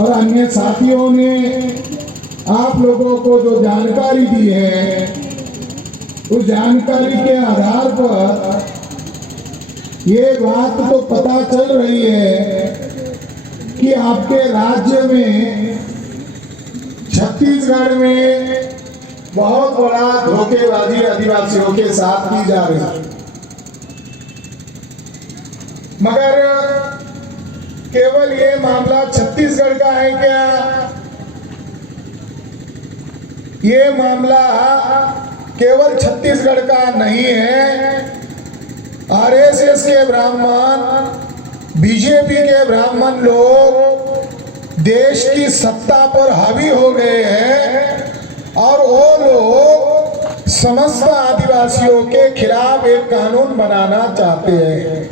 और अन्य साथियों ने आप लोगों को जो जानकारी दी है, उस जानकारी के आधार पर ये बात तो पता चल रही है कि आपके राज्य में, छत्तीसगढ़ में बहुत बड़ा धोखेबाजी आदिवासियों के साथ की जा रही है। मगर केवल ये मामला छत्तीसगढ़ का है क्या? ये मामला केवल छत्तीसगढ़ का नहीं है। आरएसएस के ब्राह्मण, बीजेपी के ब्राह्मण लोग देश की सत्ता पर हावी हो गए हैं और वो लोग समस्त आदिवासियों के खिलाफ एक कानून बनाना चाहते हैं।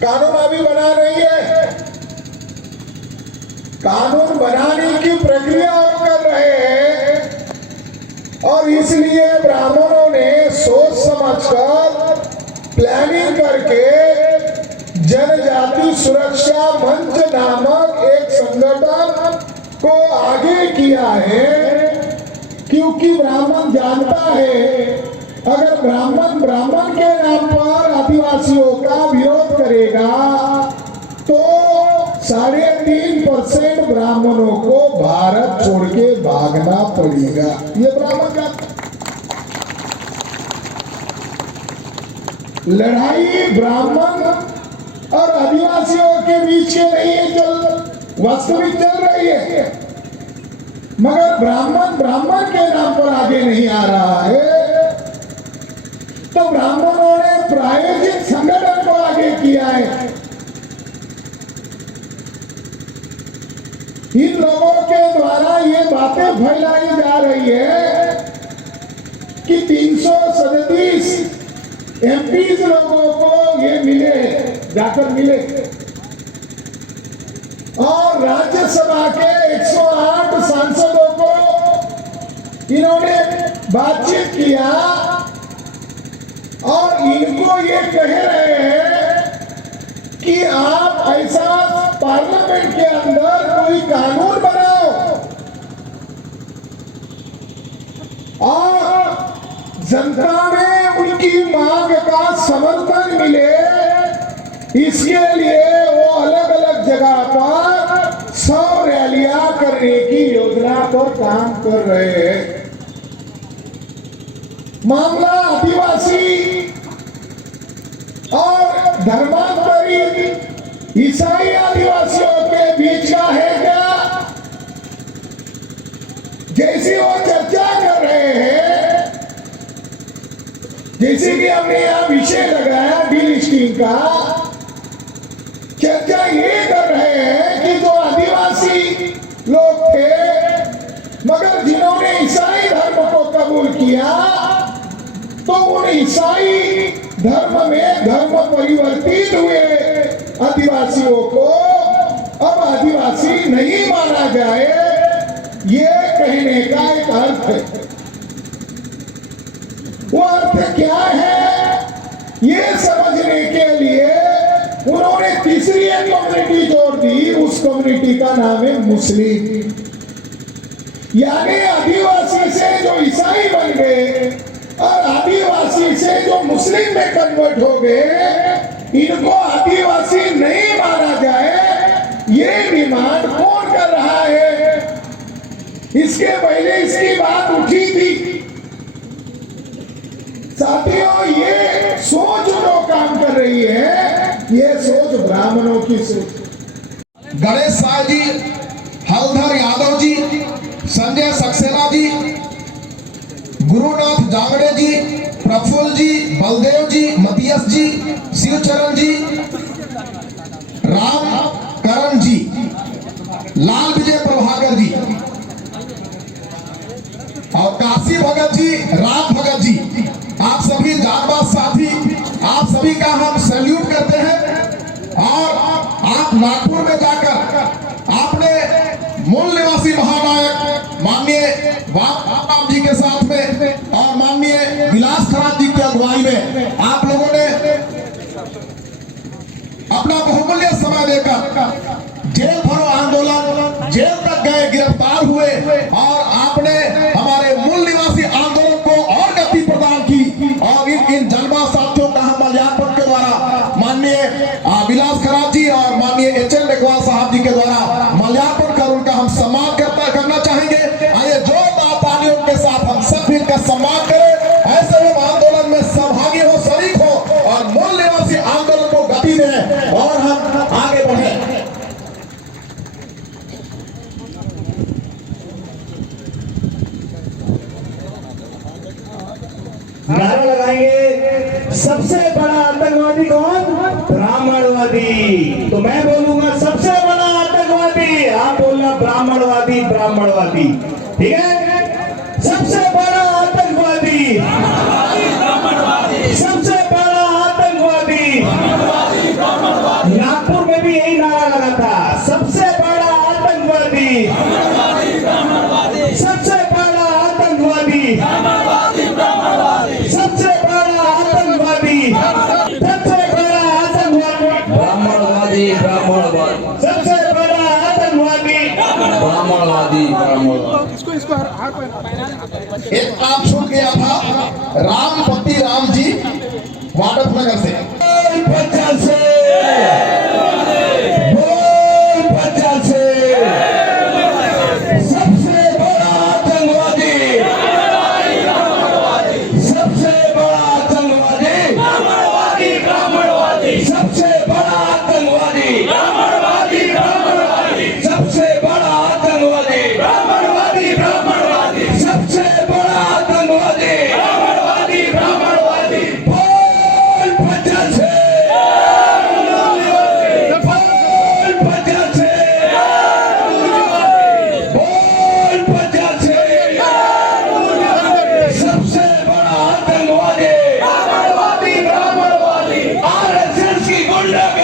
कानून अभी बना रही है, कानून बनाने की प्रक्रिया वो कर रहे हैं और इसलिए ब्राह्मणों ने सोच समझकर प्लानिंग करके जनजाति सुरक्षा मंच नामक एक संगठन को आगे किया है, क्योंकि ब्राह्मण जानता है अगर ब्राह्मण के नाम पर आदिवासियों का विरोध करेगा तो 3.5% ब्राह्मणों को भारत छोड़ के भागना पड़ेगा। ये ब्राह्मण का लड़ाई ब्राह्मण और आदिवासियों के बीच के नहीं है, वास्तविक चल रही है, मगर ब्राह्मण के नाम पर आगे नहीं आ रहा है। तो ब्राह्मणों ने प्रायोजित संगठन को आगे किया है। इन लोगों के द्वारा ये बातें फैलाई जा रही है कि 337 एमपीज लोगों को ये मिले, जाकर मिले और राज्यसभा के 108 सांसदों को इन्होंने बातचीत किया और इनको ये कह रहे हैं कि आप ऐसा पार्लियामेंट के अंदर कोई कानून बनाओ और जनता में उनकी मांग का समर्थन मिले, इसके लिए वो अलग अलग जगह पर 100 रैलियां करने की योजना पर काम कर रहे हैं। मामला आदिवासी और धर्मांतरित ईसाई आदिवासियों के बीच का है क्या? जैसी वो चर्चा कर रहे हैं, जैसे कि हमने यहां विषय लगाया डीलिस्टिंग का, चर्चा ये कर रहे हैं कि जो आदिवासी लोग थे मगर जिन्होंने ईसाई धर्म को कबूल किया तो उन ईसाई धर्म में धर्म परिवर्तित हुए आदिवासियों को अब आदिवासी नहीं माना जाए, ये कहने का एक अर्थ है। वो अर्थ क्या है ये समझने के लिए उन्होंने तीसरी एक कम्युनिटी जोड़ दी। उस कम्युनिटी का नाम है मुस्लिम, यानी आदिवासी से जो ईसाई बन गए और आदिवासी से जो मुस्लिम में कन्वर्ट हो गए, इनको आदिवासी नहीं माना जाए, ये डिमांड कौन कर रहा है? इसके पहले इसकी बात उठी थी। साथियों, ये सोच जो काम कर रही है, ये सोच ब्राह्मणों की सोच। गणेश साय जी, हलधर यादव जी, संजय सक्सेना जी, गुरुनाथ जांगड़े जी, प्रफुल्ल जी, बलदेव जी, मतियस जी, शिवचरण जी, राम करण जी, लाल विजय प्रभाकर जी और काशी भगत जी, राज भगत जी, आप सभी जातवाद साथी, आप सभी का हम सैल्यूट करते हैं। और आप नागपुर में जाकर आपने मूल निवासी महानायक माननीय बाबा जी के साथ में और माननीय विलास खराब जी की अगुवाई में आप लोगों ने अपना बहुमूल्य समय देकर जेल भरो हुए और आपने हमारे मूल निवासी आंदोलन को और गति प्रदान की। और इन जलवा साथियों का हम माल्यार्पण के द्वारा माननीय विलास खराब जी और माननीय एच.एल. मेघवाल साहब जी के द्वारा माल्यार्पण कर उनका हम सम्मान करना चाहेंगे। आइए जोरदार तालियों के साथ हम सब इनका सम्मान करें। ऐसे हम आंदोलन में सहभागी हो, शरीक हो और मूल निवासी आंदोलन को गति दें और हम आगे बढ़े। नारा लगाएंगे, सबसे बड़ा आतंकवादी कौन? ब्राह्मणवादी। तो मैं बोलूंगा सबसे बड़ा आतंकवादी, आप बोलना ब्राह्मणवादी। ब्राह्मणवादी, ठीक है? सबसे बड़ा आतंकवादी, सबसे बड़ा आतंकवादी। नागपुर में भी यही नारा लगा था, सबसे बड़ा आतंकवादी, सबसे बड़ा आतंकवादी, सबसे बड़ा आतंकवादी, सबसे बड़ा आतंकवादी, ब्राह्मणवादी ब्राह्मणवादी सबसे बड़ा आतंकवादी, ब्राह्मणवादी ब्राह्मणवादी। एक आप सुन गया था रामपति राम जी वाटफनगर से। बच्चा से बोल, बच्चा से सबसे बड़ा आतंकवादी, सबसे बड़ा आतंकवादी, ब्राह्मणवादी, सबसे बड़ा आतंकवादी, ब्राह्मणवादी, सबसे बड़ा आतंकवादी, ब्राह्मणवादी, सबसे बड़ा आतंकवादी, ब्राह्मणवादी। बोल बच्चा से, बोल बच्चा से, बोल बच्चा से, सबसे बड़ा आतंकवादी, ब्राह्मणवादी, आरएसएस की गुंडागर्दी।